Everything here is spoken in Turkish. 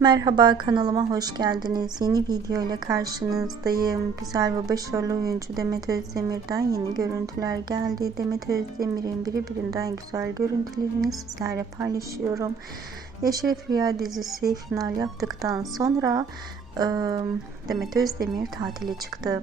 Merhaba, kanalıma hoş geldiniz. Yeni video ile karşınızdayım. Güzel ve başarılı oyuncu Demet Özdemir'den yeni görüntüler geldi. Demet Özdemir'in birbirinden güzel görüntülerini sizlerle paylaşıyorum. Eşref Rüya dizisi final yaptıktan sonra Demet Özdemir tatile çıktı.